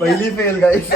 पहिली फेल गाईस.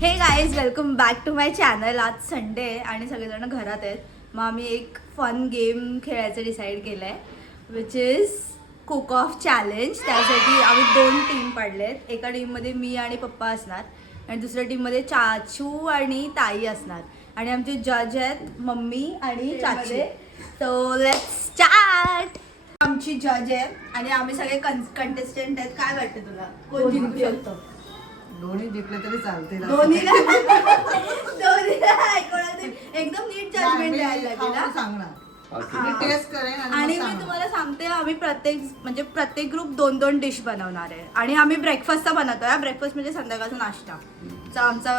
हे guys welcome back to my channel. आज संडे आहे आणि सगळेजण घरात आहेत. मग आम्ही एक फन गेम खेळायचं डिसाईड केलं आहे, which is cook of challenge. त्यासाठी आम्ही 2 टीम पाडलेत. एका टीममध्ये मी आणि पप्पा असणार आणि दुसऱ्या टीममध्ये चाचू आणि ताई असणार. आणि आमचे जज आहेत मम्मी आणि चाची. So let's start. आमची जज आहे आणि आम्ही सगळे कंटेस्टंट आहेत. काय वाटतं तुला कोण जिंकू शकतो? दोन्ही जिंकले तरी चालते. दोन्हीला एकदम नीट जजमेंट द्यायला लागेल ना. सांगणार टेस्ट करेन आणि मी तुम्हाला सांगते, आम्ही प्रत्येक ग्रुप 2-2 डिश बनवणार आहे. आणि आम्ही ब्रेकफास्टचा बनवतोय. ब्रेकफास्ट म्हणजे संध्याकाळचा नाश्ता. आमचा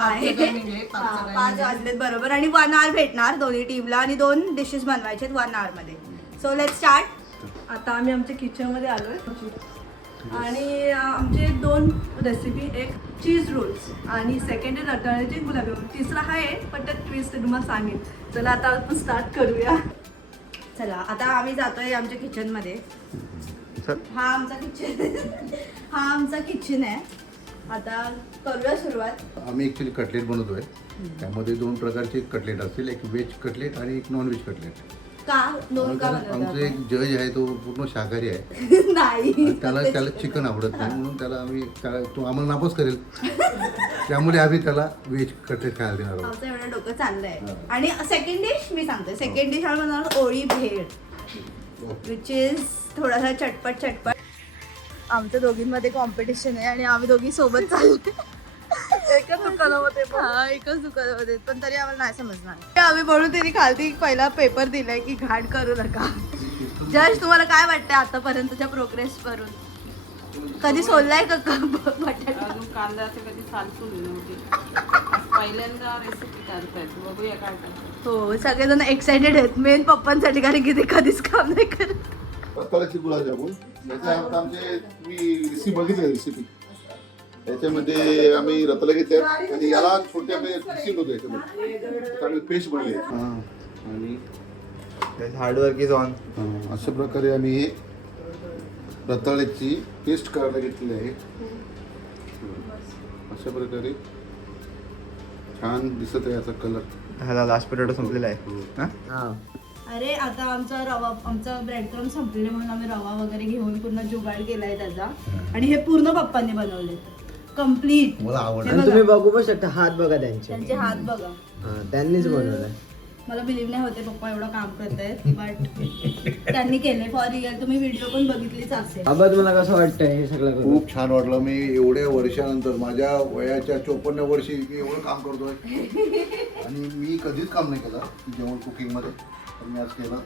आहे 5 वाजलेत बरोबर. आणि 1 hour भेटणार दोन्ही टीमला आणि 2 डिशेस बनवायचे 1 hour मध्ये. So let's start. आता आम्ही आमच्या किचनमध्ये आलोय आणि आमचे 2 रेसिपी, एक चीज रोल्स आणि सेकंड आहे रताळ्याचे गुलाबजामुन. तिसरा आहे पण त्यात ट्विस्ट तुम्हाला सांगेन. चला आता आपण स्टार्ट करूया. चला आता आम्ही जातोय आमच्या किचनमध्ये. हा आमचा किचन आहे. आता करूया सुरुवात. आम्ही ॲक्च्युली कटलेट बनवतोय. त्यामध्ये 2 प्रकारचे कटलेट असतील, एक व्हेज कटलेट आणि एक नॉन व्हेज कटलेट. का 2 का आमचं एक जज आहे, तो पूर्ण शाकाहारी आहे. नाही, त्याला चिकन आवडत नाही, म्हणून तो आम्हाला नापास करेल. त्यामुळे आम्ही त्याला व्हेज कटलेट खायला देणार आहोत. आमचं एवढं डोकं चाललंय. आणि सेकंड डिश मी सांगते. सेकंड डिश आम्ही बनवणार ओळी भेळ, विच इज थोडासा चटपट. आमच्या दोघींमध्ये कॉम्पिटिशन आहे आणि आम्ही दोघी सोबत चालतो. एकाच दुकानामध्ये एकच दुकानामध्ये, पण तरी आम्हाला नाही समजणार. आम्ही म्हणून त्यांनी खालती पहिला पेपर दिलाय की घाण करू नका. जज तुम्हाला काय वाटतंय आतापर्यंतच्या प्रोग्रेस वरून? कधी सोललाय का बटाटा? अजून कांदा असे कधी चालतो नव्हती. पहिल्यांदा रेसिपी करतायत, बघूया काय करतात. हो, सगळेजण एक्साइटेड आहेत. मेन पप्पांसाठी, कारण की ते कधीच काम नाही करत. रताळ्याचे गुलाबजामुन आमचे मी रेसिपी बघितली. रेसिपी त्याच्यामध्ये आम्ही रताळे घेतले आणि याला छोटे पीस होतो. याच्यामध्ये पेस्ट बनले आणि हार्डवर्क इज ऑन. अशा प्रकारे आम्ही हे रताळ्याची पेस्ट करायला घेतलेली आहे. अशा प्रकारे छान दिसत आहे याचा कलर. ह्याला लास्ट पिरियड संपलेला आहे. अरे आता आमचा ब्रेड क्रम संपलेले म्हणून आम्ही रवा वगैरे घेऊन पूर्ण जुगाड केलाय त्याचा. आणि हे पूर्ण पप्पांनी बनवले कम्प्लीट. मला आवडलं. आणि तुम्ही बघू पण शकता, हात बघा त्यांचे हात बघा. त्यांनीच बनवलंय. मला बिलीव्ह नाही होते पप्पा एवढं काम करतायत, बट त्यांनी केले फॉर रिअल. तुम्ही व्हिडिओ पण बघितलीच असेल. आबा तुम्हाला कसं वाटतंय हे सगळं करून? खूप छान वाटलं. मी एवढ्या वर्षानंतर, माझ्या वयाच्या 54 वर्षी मी एवढं काम करतोय. आणि मी कधीच काम नाही केलं जेवण कुकिंगमध्ये, पण मी आज केलं.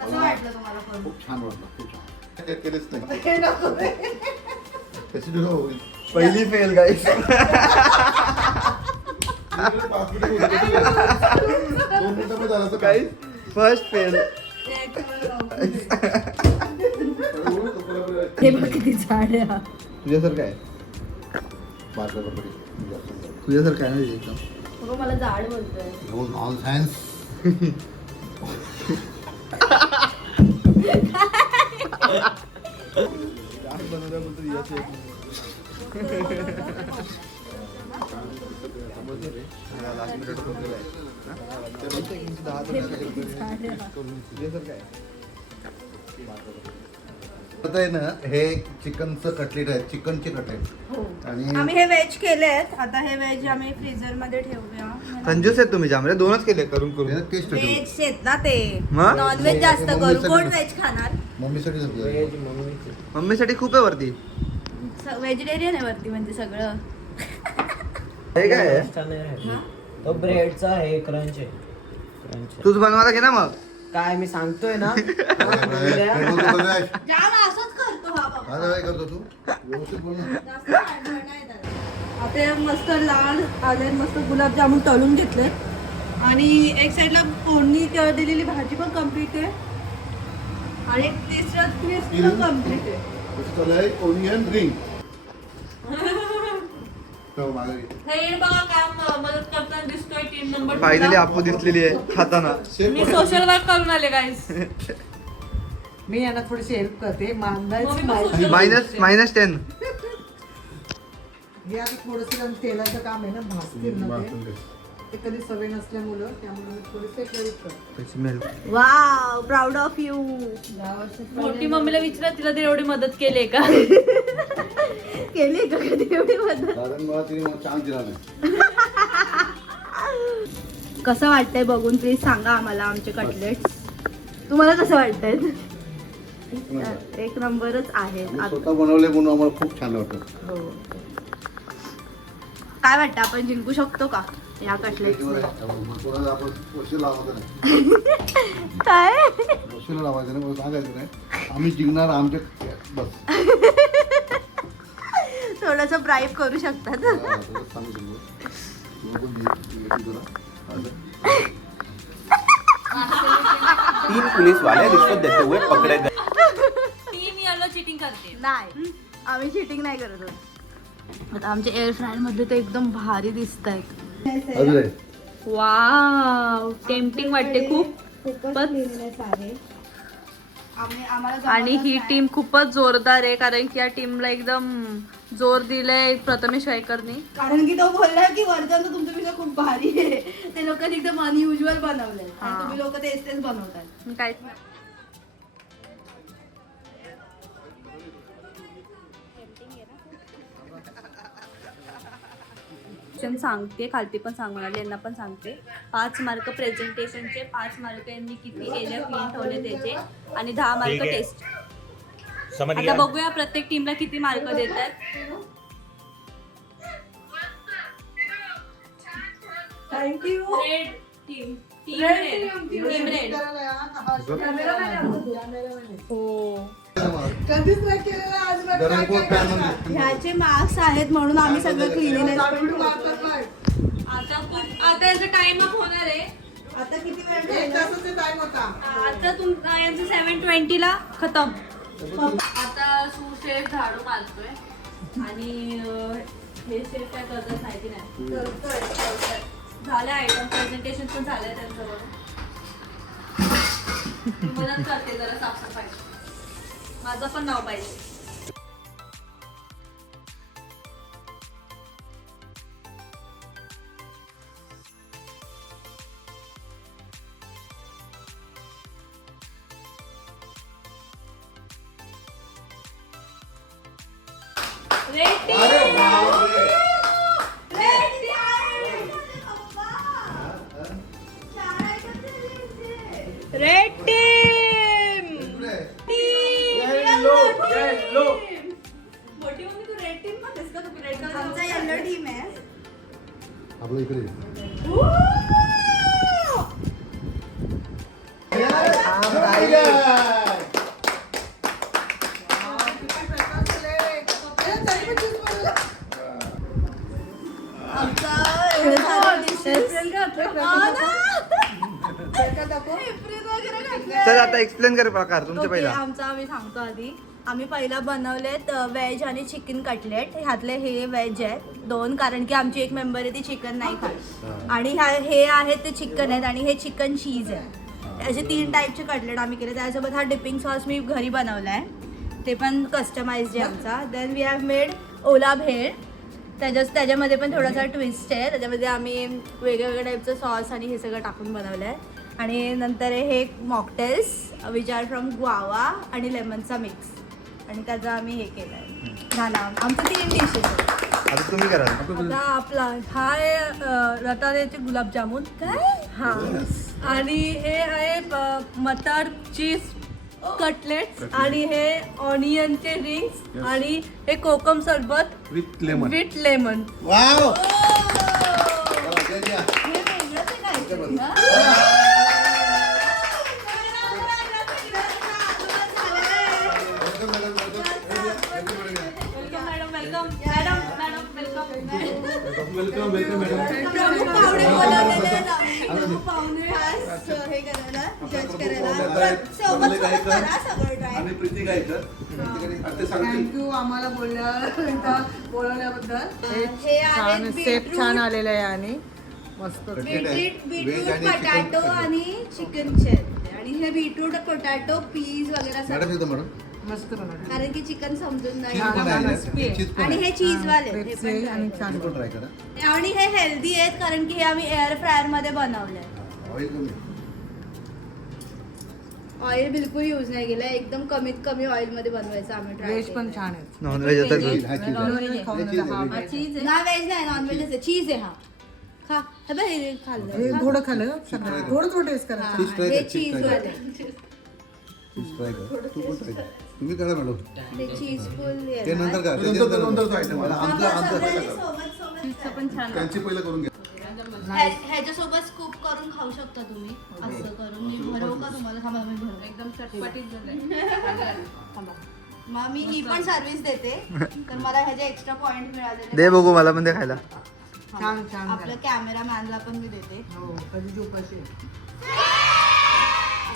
कसं वाटलं तुम्हाला करून? खूप छान वाटलं. खूप छान. काय केलंच नाही. पहिली फेल गाईस. First fail. हे बघ किती झाड आहे. तुझ्यासारखं आहे. तुझ्यासारखं आहे ना एकदम. बघ मला झाड बोलतोय. All science. ना हे चिकनचं कटलेट आहे, चिकनचे कटलेट. आणि आम्ही हे व्हेज केलेत. आता हे व्हेज आम्ही फ्रीजर मध्ये ठेवूया. कंजूस आहेत तुम्ही जांभळे. 2च केले करून करून. टेस्ट व्हेज आहेत ना ते. मग? नॉन व्हेज जास्त करू. कोण व्हेज खाणार? मम्मीसाठी मम्मीसाठी खूप आहे वरती. व्हेजिटेरियन आहे वरती म्हणजे सगळं. हे काय आहे? तो ब्रेडचा आहे, क्रंच आहे. तूच बनवायला घे ना मग. काय मी सांगतोय ना. जाम असंच करतो हा बाबा. काय करतो तू? व्यवस्थित बोल ना. जास्त भांडवल नाही त्याला. आता मस्त लाल आले, मस्त गुलाबजामुन तळून घेतलेत आणि एक साईडला फोडणी दिलेली भाजी पण कम्प्लीट आहे आणि तिसरं क्रिस्प पण कम्प्लीट आहे. Onion ring. ठेव मागे. हे बघा काम मदत करताना दिसतोय टीम नंबर फायनली आपू दिसलेली आहे खाताना. शेप मी पण- सोशल वर्क करून आले गाईस. मी यांना थोडीशी हेल्प करते मम्मी पण social -10. हे आता थोडंसं तेलाचं काम आहे ना भाजतील ना बाथरूम ते. टेस्ट. ते कधी सवय नसल्यामुळं त्यामुळे मी थोडेसे हेल्प करते. Wow proud of you. मोठी मम्मीला विचारा तिला ते एवढी मदत केली का. केली का कधी एवढी मदत? कारण मला तिने मला चान्स दिला नाही. कसं वाटतंय बघून प्लीज सांगा आम्हाला आमचे कटलेट्स. तुम्हाला कसं वाटतंय? एक नंबरच आहेत. आम्ही स्वतः बनवले म्हणून आम्हाला खूप छान वाटतं. हो. काय वाटतं आपण जिंकू शकतो का या कटलेट्स? कोणाला आपण वशीला लावायचं नाही. काय वशीला लावायचं नाही, मला सांगायचं नाही. आम्ही जिंकणार आमच्या बस. थोडस ब्राईब करू शकतात. हा, तसंच सांगू तुम्हाला. बरोबर जिंकली जरा. असं. 3 पुलिस वाले रिश्वत देते हुए पकड़े गए. टीम येलो चिटिंग करते. नाही आम्ही चिटिंग नाही करत आहोत. आता आमचे एअर फ्रायर मधले तर एकदम भारी दिसत आहेत. अजून आहे. वाव टेम्पटिंग वाटते खूप. आणि ही टीम खूपच जोरदार आहे कारण की या टीमला एकदम जोर दिलंय प्रथमेश वायकरनी. कारण की तो बोलला की वरचा तर तुमचं पिझ्झा खूप भारी आहे. ते लोक एकदम अनयुजुअल बनवलंय आणि तुम्ही लोक तेच बनवतात. काय सांगते खालती पण सांग म्हणाले यांना पण सांगते. 5 मार्क प्रेझेंटेशनचे, 5 मार्क यांनी किती एरिया क्लीन ठेवले त्याचे आणि 10 मार्क टेस्ट. आता बघूया प्रत्येक टीमला किती मार्क देतात. Thank you. Red team team red. हो कधीच नाही केलेलं आज बघ गरम काय कोट काय पॅन करतात. मध्ये. ह्याचे मार्क्स आहेत म्हणून आम्ही सगळं क्लिनिनेस दाबून मारतात काय. आता याचा टाइम अप होणार आहे. आता किती वेळ एक तासाचा टाइम होता. आता तुमचा यांचं 7:20 ला खतम. आता शेफ झाडू मारतोय आणि हे शेफ काय करतात माहिती नाही. झालं आयटम प्रेझेंटेशन पण झालंय त्यांचं. मदत करते जरा साफसफाई. माझं पण नाव पाहिजे. Red team. मोठी मम्मी तू रेड टीम मध्येस का? तुम्ही रेड आमचा येलो टीम आहे. आपलं इकडे चल आता एक्सप्लेन कर प्रकार तुमचे ओके, पहिला. आमचा आम्ही सांगतो आधी. आम्ही पहिला बनवलेत व्हेज आणि चिकन कटलेट. ह्यातले हे व्हेज आहेत 2 कारण की आमची एक मेंबर आहे ती चिकन नाही खात आणि हे आहेत ते चिकन आहेत आणि हे चिकन चीज आहे. असे 3 टाईपचे कटलेट आम्ही केले. त्यासोबत हा डिपिंग सॉस मी घरी बनवला आहे, ते पण कस्टमाइज्ड आहे आमचा. देन वी हॅव मेड ओला भेळ. त्याच्यामध्ये पण थोडासा ट्विस्ट आहे. त्याच्यामध्ये आम्ही वेगवेगळ्या टाईपचं सॉस आणि हे सगळं टाकून बनवलं आहे. आणि नंतर हे mocktails which are from guava आणि लेमनचा मिक्स आणि त्याचं आम्ही हे केलं आहे. झाला आमचं 3 डिशेस. आता तुम्ही करा. आता आपला हा आहे रताळ्याचे गुलाबजामुन काय हा आणि हे आहे मटर चीज कटलेट्स आणि हे ऑनियनचे रिंग्स आणि हे कोकम सरबत with lemon. With lemon. Wow. हे वेगळंच आहे काहीतरी. Madam welcome welcome madam. प्रमुख पाहुणे बोलावलेले आहेत आम्ही. प्रमुख पाहुणे आज हे करायला जज करायला सोबत सोबत करा सगळं ट्राय. आम्ही प्रीती गायकर ते सांगतील. थँक्यू आम्हाला बोलवल्याबद्दल. हे आहेत सेप छान बीटरूट आलेलं आहे आणि मस्त. बीटरूट पोटॅटो आणि चिकन शेल आणि हे बीटरूट पोटॅटो पीज वगैरे मॅडम सगळं. येतो मॅडम. मस्त बनवलं. कारण की चिकन समजून नाही चीज पण आहे, चीज पण आणि आहे. हे चीज वाले हे पेप्सी पण आणि try छान पण ट्राय करा. करा. आणि हे हेल्दी आहेत कारण की हे आम्ही एअर फ्रायर मध्ये बनवलंय. ऑइल कमी. ऑइल बिलकुल यूज नाही केलं एकदम कमीत कमी ऑइल मध्ये बनवायचं आम्ही ट्राय व्हेज पण छान आहे. नॉनव्हेज आता चीज, हा चीज आहे. नॉनव्हेज खाऊन हे चीज आहे, हा व्हेज. चीज ना व्हेज नाही नॉनव्हेज आहे चीज आहे हा खा हे बघ हे खाल्लं हे खा. थोडं खाल्लं थोडं थोडं टेस्ट हा, करायचं. चीज try हे कर, चीज चीज try कर. वाले चीज ट्राय करा. तू पण ट्राय कर. तुम्ही करा मॅडम. ते चीज फुल ते नंतर करा. नंतरचा आयटम आहे. आमचं सोबत पण छान त्यांची पहिलं करून घ्या. ह्याच्यासोबत स्कूप करून खाऊ शकता तुम्ही असं करून मी भरवू का तुम्हाला थांबा मी भरवू एकदम चटपटीत झालंय. थांबा मग मी ही पण सर्व्हिस देते तर मला ह्याचे एक्स्ट्रा पॉइंट मिळाले दे बघू मला पण ते खायला. छान छान आपल्या कॅमेरामॅनला पण मी देते. हो कधी तू कशी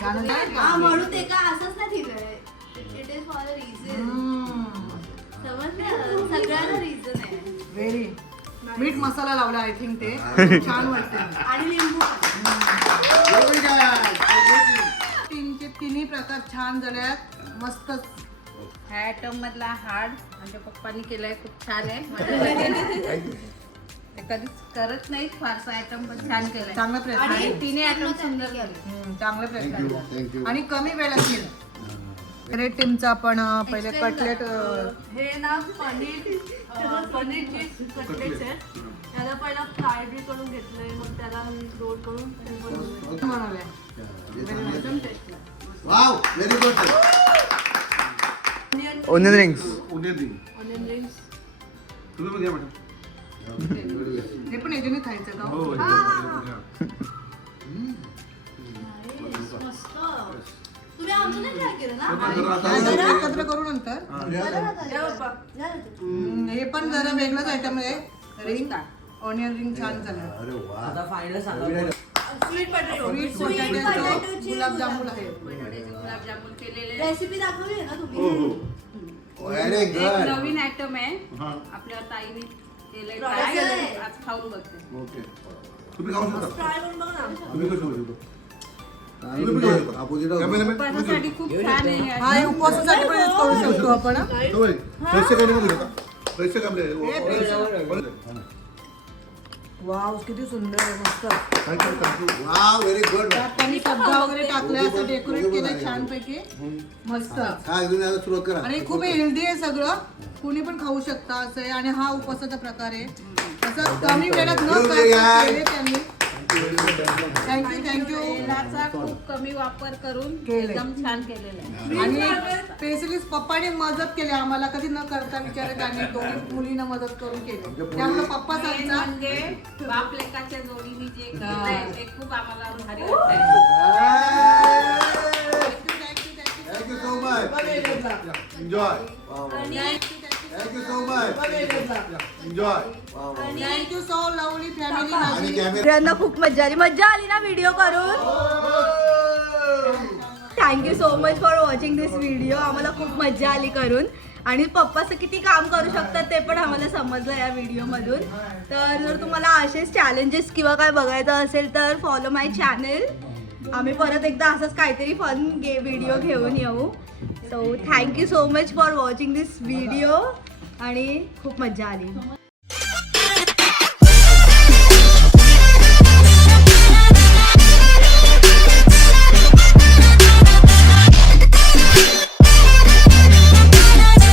छान आहे हा का? म्हणून ते का असंच नाही दिलंय it is for a reason समजलं सगळ्याला रिझन आहे व्हेरी मीठ मसाला लावला आय थिंक ते छान वाटते. आणि लिंबू तिन्ही प्रकार छान झाल्यात मस्तच. ह्या आयटम मधला हार्ड आमच्या पप्पांनी केलाय खूप छान आहे माझ्यासाठी. ते कधीच करत नाही फारसा आयटम पण छान केलाय. चांगला प्रयत्न आणि आहे. तिन्ही आयटम सुंदर झाले. चांगला प्रयत्न थँक्यू आहे. थँक्यू. आणि कमी वेळात केलं. रेड टीमचा आपण पहिले कटलेट हे ना पनीर चीज कटलेट्स आहेत. त्याला पहिला फ्राय बी करून घेतलंय मग त्याला रोल करून ते बनवलंय. बनवलंय. Wow very good. Onion rings. Onion ring. Onion rings तुम्ही पण घ्या मॅडम. हे पण याच्याने खायचं का? हो मस्त तुम्ही आमचं नाही ट्राय केलं ना जरा एकत्र करू नंतर. झालं. हे पण जरा वेगळंच आयटम आहे. रिंग ऑनियन रिंग छान झालं. अरे वा. आता फायनल सांगा. Sweet potato sweet sweet potato पोटॅटोची गुलाबजामुन आहे. गुलाबजामुन केलेले रेसिपी दाखवली आहे ना हो तुम्ही हो व्हेरी एक गुड. नवीन आयटम आहे हा आपल्या ताईने केलंय. Try try केलंय. आज खाऊन बघते. ओके. तुम्ही खाऊ शकता. ट्राय करून बघ ना तुम्ही कसं खाऊ शकता? तुम्ही पण खाऊ शकता. कॅमेरामॅन, तुम्ही उपवासासाठी खूप छान आहे. हा हे उपवासासाठी पण यूज करू शकतो आपण. हा. तो भाई, पैसे काही नाही घेता. पैसे कमले. वाव किती सुंदर आहे मस्त. Thank you thank you. Wow very good. त्यात त्यांनी सब्जा वगैरे टाकलं असं डेकोरेट केलं छान पैकी मस्त. हा इथून आता सुरुवात करा. आणि खूप हेल्दी आहे सगळं. कुणी पण खाऊ शकता असं आहे. आणि हा उपवासाचा प्रकार आहे. असं कमी वेळात न करता केले त्यांनी. थँक्यू तेलाचा खूप कमी वापर करून केलंय. एकदम छान केलेलं आहे. आणि स्पेशली पप्पाने मदत केली आम्हाला कधी न करता विचारत आणि दोन्ही मुलींना मदत करून केली. त्यामुळे पप्पा मेन सांगता म्हणजे बाप लेकाच्या जोडीने जे केलंय ते खूप आम्हाला भारी वाटतंय. Thank you so much. Enjoy. Thank you so much. Enjoy. Thank you so lovely family आणि माझी. कॅमेरा. सगळ्यांना खूप मजा आली ना व्हिडिओ करून. Thank you so much for watching this video. आम्हाला खूप मजा आली करून आणि पप्पा असं किती काम करू शकतात ते पण आम्हाला समजलं या व्हिडिओमधून. तर जर तुम्हाला असेच चॅलेंजेस किंवा काय बघायचं असेल तर फॉलो माय चॅनल. आम्ही परत एकदा असंच काहीतरी फन व्हिडिओ घेऊन येऊ. So thank you so much for watching this video आणि खूप मजा आली.